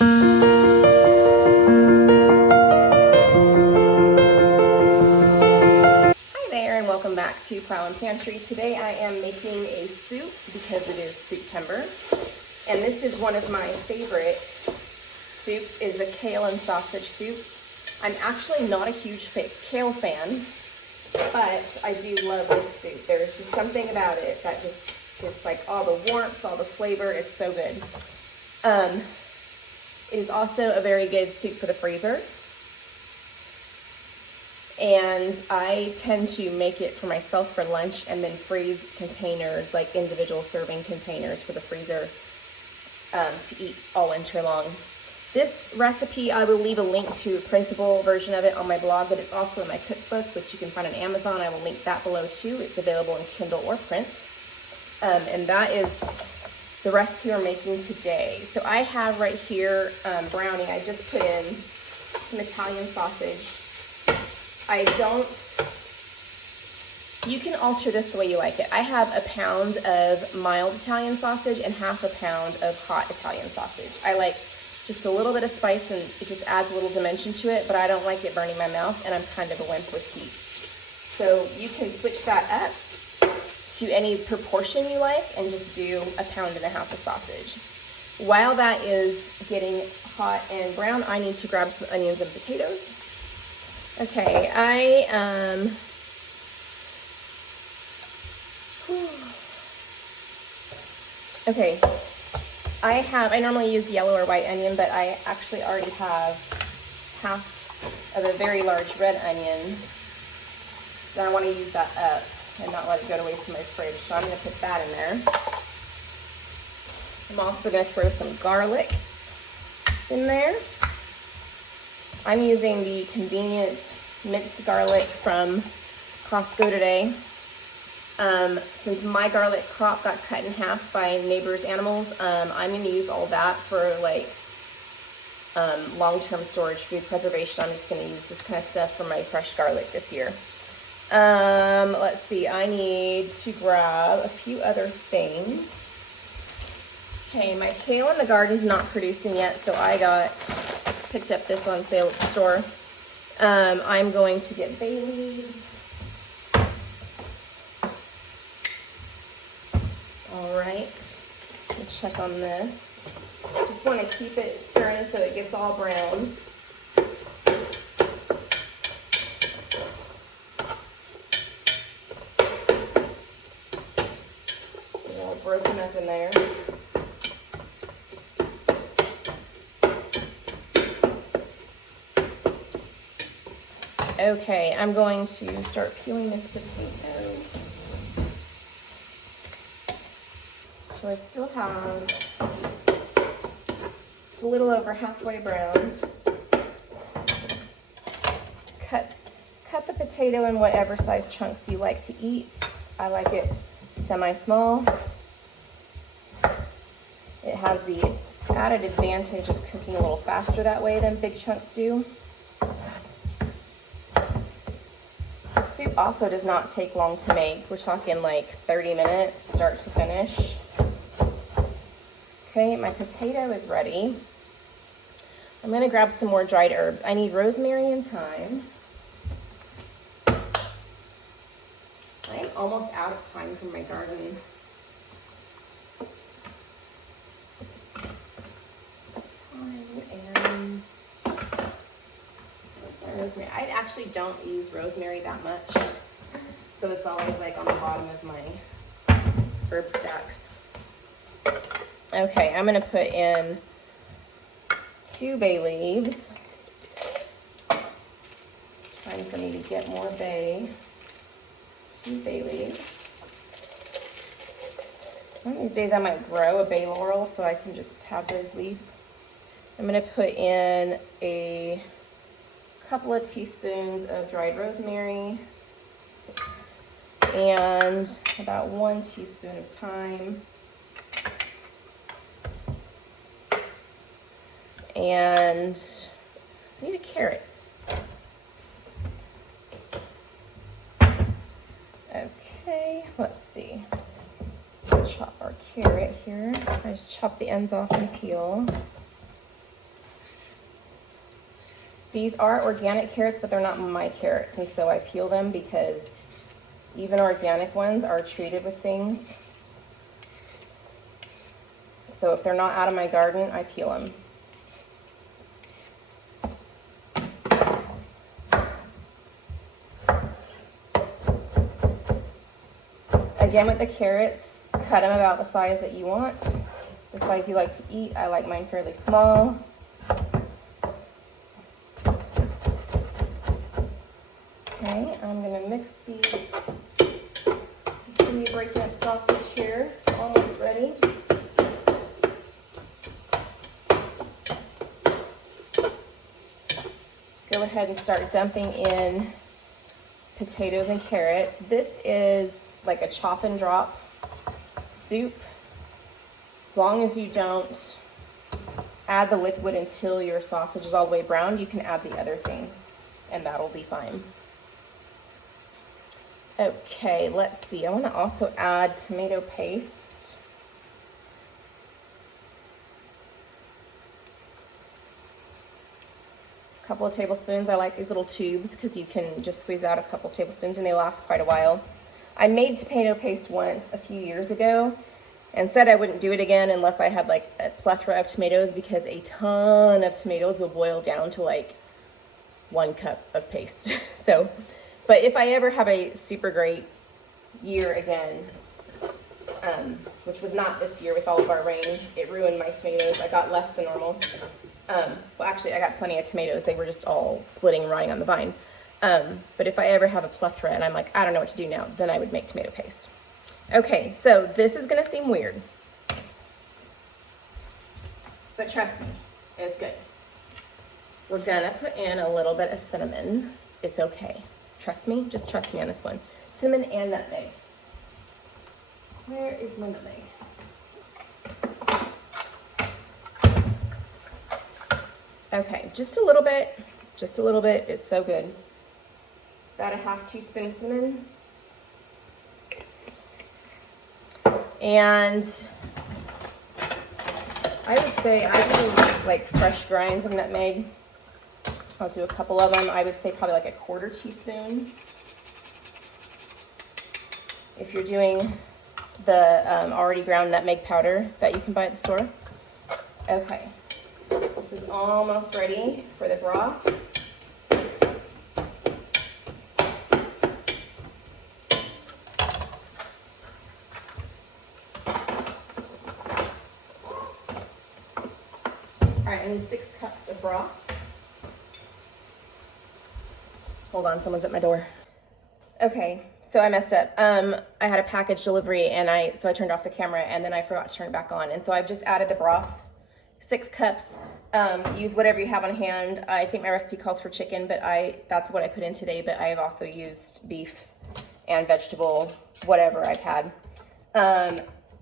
Welcome back to Plow and Pantry. Today I am making a soup because it is Souptember, and this is one of my favorite soups, is a kale and sausage soup. I'm actually not a huge kale fan, but I do love this soup. There's just something about it that just is like all the warmth, all the flavor. It's so good. It is also a very good soup for the freezer. And I tend to make it for myself for lunch and then freeze containers, like individual serving containers for the freezer to eat all winter long. This recipe, I will leave a link to a printable version of it on my blog, but it's also in my cookbook, which you can find on Amazon. I will link that below too. It's available in Kindle or print. And that is the recipe we're making today. So I have right here brownie. I just put in some Italian sausage. You can alter this the way you like it. I have a pound of mild Italian sausage and half a pound of hot Italian sausage. I like just a little bit of spice, and it just adds a little dimension to it, but I don't like it burning my mouth, and I'm kind of a wimp with heat. So you can switch that up to any proportion you like and just do a pound and a half of sausage. While that is getting hot and brown, I need to grab some onions and potatoes. Okay, I normally use yellow or white onion, but I actually already have half of a very large red onion. So I want to use that up and not let it go to waste in my fridge. So I'm going to put that in there. I'm also going to throw some garlic in there. I'm using the convenient minced garlic from Costco today. Since my garlic crop got cut in half by neighbors' animals, I'm going to use all that for like long-term storage, food preservation. I'm just going to use this kind of stuff for my fresh garlic this year. Let's see, I need to grab a few other things. Okay, my kale in the garden's not producing yet, so I picked up this on sale at the store. I'm going to get bay leaves. All right, let me check on this. Just want to keep it stirring so it gets all browned. They're all broken up in there. Okay, I'm going to start peeling this potato. So I still have, it's a little over halfway browned. Cut the potato in whatever size chunks you like to eat. I like it semi-small. It has the added advantage of cooking a little faster that way than big chunks do. The soup also does not take long to make. We're talking like 30 minutes, start to finish. Okay, my potato is ready. I'm gonna grab some more dried herbs. I need rosemary and thyme. I am almost out of thyme from my garden. Thyme and rosemary. I actually don't use rosemary that much, so it's always like on the bottom of my herb stacks. Okay, I'm gonna put in 2 bay leaves. It's time for me to get more bay. 2 bay leaves. One of these days I might grow a bay laurel so I can just have those leaves. I'm gonna put in a couple of teaspoons of dried rosemary and about 1 teaspoon of thyme. And I need a carrot. Okay, let's see. Chop our carrot here. I just chop the ends off and peel. These are organic carrots, but they're not my carrots, and so I peel them because even organic ones are treated with things. So if they're not out of my garden, I peel them. Again, with the carrots, cut them about the size that you want, the size you like to eat. I like mine fairly small. Okay, I'm gonna mix these. Continue breaking up sausage here. Almost ready. Go ahead and start dumping in potatoes and carrots. This is like a chop and drop soup. As long as you don't add the liquid until your sausage is all the way brown, you can add the other things and that'll be fine. Okay, let's see. I want to also add tomato paste. A couple of tablespoons. I like these little tubes because you can just squeeze out a couple tablespoons and they last quite a while. I made tomato paste once a few years ago and said I wouldn't do it again unless I had like a plethora of tomatoes, because a ton of tomatoes will boil down to like 1 cup of paste. So, but if I ever have a super great year again, which was not this year with all of our rain, it ruined my tomatoes. I got less than normal. Well, actually, I got plenty of tomatoes. They were just all splitting and rotting on the vine. But if I ever have a plethora and I'm like, I don't know what to do now, then I would make tomato paste. Okay, so this is gonna seem weird, but trust me, it's good. We're gonna put in a little bit of cinnamon. It's okay. Trust me, just trust me on this one. Cinnamon and nutmeg. Where is my nutmeg? Okay, just a little bit, it's so good. About a ½ teaspoon of cinnamon. And I would say I do like fresh grinds of nutmeg. I'll do a couple of them. I would say probably like a ¼ teaspoon. If you're doing the already ground nutmeg powder that you can buy at the store. Okay, this is almost ready for the broth. All right, I need 6 cups of broth. Hold on, someone's at my door. Okay, so I messed up. I had a package delivery and so I turned off the camera and then I forgot to turn it back on. And so I've just added the broth, 6 cups. Use whatever you have on hand. I think my recipe calls for chicken, but that's what I put in today, but I have also used beef and vegetable, whatever I've had.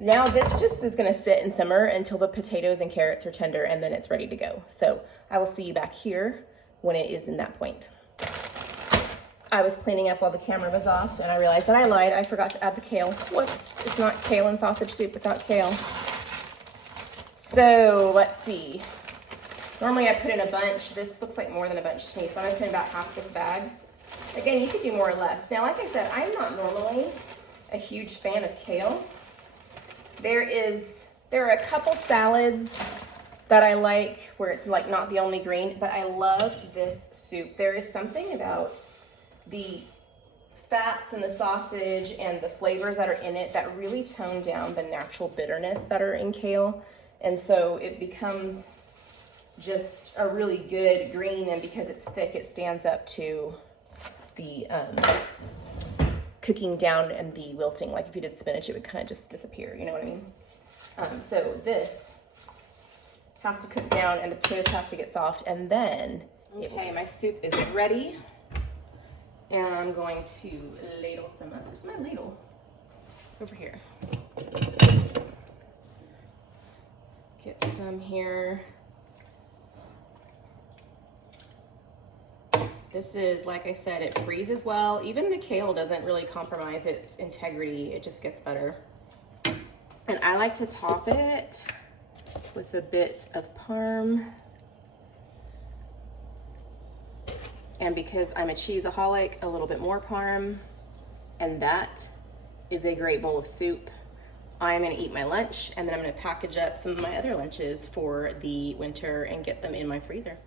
Now this just is gonna sit and simmer until the potatoes and carrots are tender and then it's ready to go. So I will see you back here when it is in that point. I was cleaning up while the camera was off and I realized that I lied. I forgot to add the kale. Whoops, it's not kale and sausage soup without kale. So let's see. Normally I put in a bunch. This looks like more than a bunch to me, so I'm gonna put in about half this bag. Again, you could do more or less. Now, like I said, I'm not normally a huge fan of kale. There are a couple salads that I like where it's like not the only green, but I love this soup. There is something about the fats and the sausage and the flavors that are in it that really tone down the natural bitterness that are in kale. And so it becomes just a really good green, and because it's thick, it stands up to the cooking down and the wilting. Like if you did spinach, it would kind of just disappear, you know what I mean? So this has to cook down and the potatoes have to get soft, and then, okay, my soup is ready. And I'm going to ladle some up. Where's my ladle? Over here. Get some here. This is, like I said, it freezes well. Even the kale doesn't really compromise its integrity. It just gets better. And I like to top it with a bit of parm. And because I'm a cheeseaholic, a little bit more parm, and that is a great bowl of soup. I'm gonna eat my lunch, and then I'm gonna package up some of my other lunches for the winter and get them in my freezer.